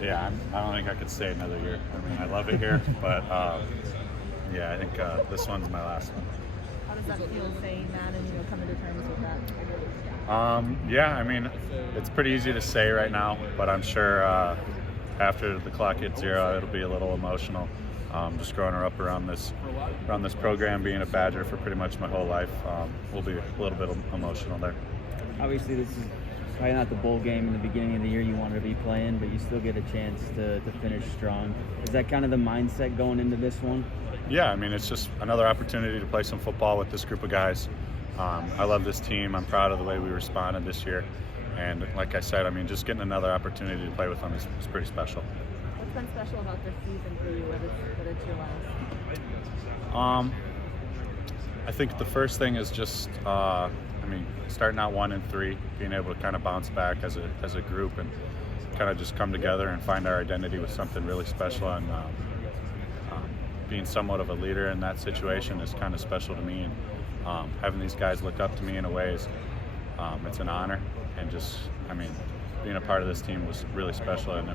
Yeah, I don't think I could stay another year. I mean, I love it here, but yeah, I think this one's my last one. How does that feel saying that and coming to terms with that? Yeah, I mean, it's pretty easy to say right now, but I'm sure after the clock hits zero, it'll be a little emotional. Just growing up around this program, being a Badger for pretty much my whole life, will be a little bit emotional there. Obviously, this is probably not the bowl game in the beginning of the year you wanted to be playing, but you still get a chance to finish strong. Is that kind of the mindset going into this one? Yeah, I mean, it's just another opportunity to play some football with this group of guys. I love this team. I'm proud of the way we responded this year. And like I said, I mean, just getting another opportunity to play with them is pretty special. What's been special about this season for you that it's your last? I think the first thing is just, starting out 1-3, being able to kind of bounce back as a group and kind of just come together and find our identity with something really special. And being somewhat of a leader in that situation is kind of special to me. And having these guys look up to me in a way is, it's an honor. And just, being a part of this team was really special. And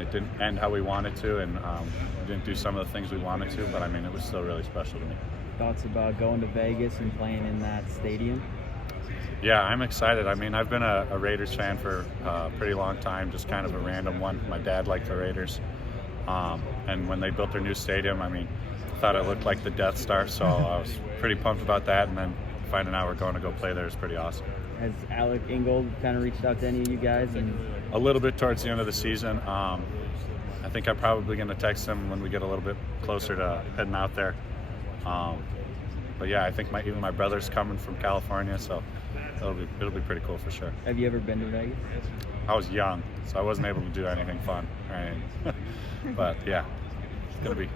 it didn't end how we wanted to, and we didn't do some of the things we wanted to, but it was still really special to me. Thoughts about going to Vegas and playing in that stadium? Yeah, I'm excited. I've been a Raiders fan for a pretty long time, just kind of a random one. My dad liked the Raiders. And when they built their new stadium, I thought it looked like the Death Star, so I was pretty pumped about that. And then finding out we're going to go play there is pretty awesome. Has Alec Ingold kind of reached out to any of you guys? A little bit towards the end of the season. I think I'm probably going to text him when we get a little bit closer to heading out there. But yeah, I think even my brother's coming from California, so it'll be pretty cool for sure. Have you ever been to Vegas? I was young, so I wasn't able to do anything fun. Right? But yeah, it's gonna be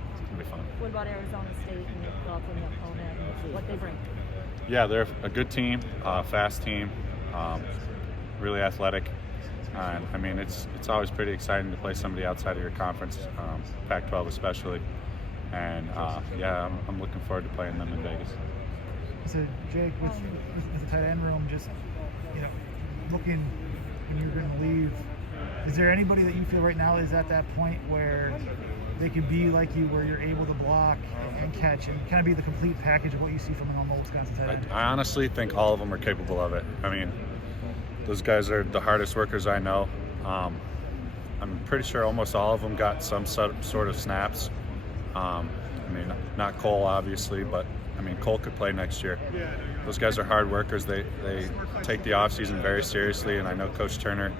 fun. What about Arizona State and your thoughts on the opponent and what they bring? Yeah, they're a good team, fast team, really athletic. And it's always pretty exciting to play somebody outside of your conference, Pac-12 especially. And yeah, I'm looking forward to playing them in Vegas. So Jake, with the tight end room, just looking when you're going to leave, is there anybody that you feel right now is at that point where they could be like you, where you're able to block and catch and kind of be the complete package of what you see from a normal Wisconsin tight end? I honestly think all of them are capable of it. Those guys are the hardest workers I know. I'm pretty sure almost all of them got some sort of snaps. Not Cole, obviously, but Cole could play next year. Those guys are hard workers. They take the offseason very seriously, and I know Coach Turner,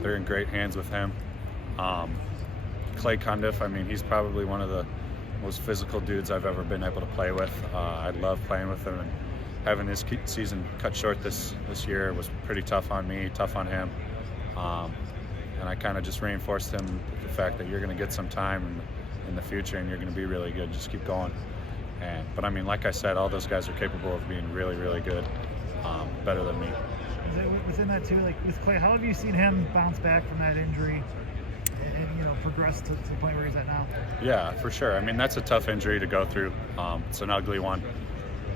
they're in great hands with him. Clay Cundiff, he's probably one of the most physical dudes I've ever been able to play with. I love playing with him, and having his season cut short this year was pretty tough on me, tough on him. And I kind of just reinforced him with the fact that you're going to get some time in the future and you're going to be really good. Just keep going. But like I said, all those guys are capable of being really, really good, better than me. Within that too, like with Clay, how have you seen him bounce back from that injury and progress to the point where he's at now? Yeah, for sure. That's a tough injury to go through. It's an ugly one.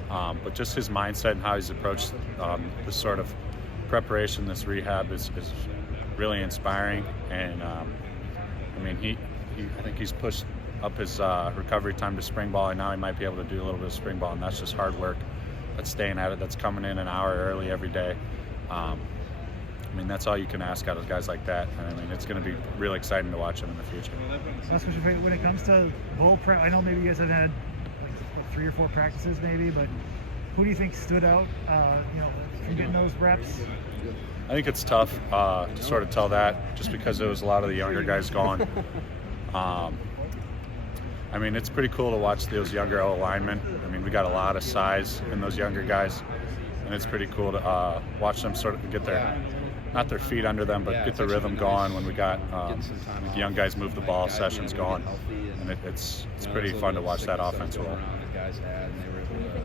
But just his mindset and how he's approached this sort of preparation, this rehab is really inspiring. And I think he's pushed up his recovery time to spring ball, and now he might be able to do a little bit of spring ball, and that's just hard work. That's staying at it. That's coming in an hour early every day. That's all you can ask out of guys like that. And it's going to be really exciting to watch him in the future. Last question for you. When it comes to bowl prep, I know maybe you guys have had 3 or 4 practices maybe, but who do you think stood out, from getting those reps? I think it's tough to sort of tell that, just because there was a lot of the younger guys gone. It's pretty cool to watch those younger linemen. We got a lot of size in those younger guys, and it's pretty cool to watch them sort of get not their feet under them, but get the rhythm going when we got the young guys move the ball, sessions going. And it's pretty fun to watch that offense roll.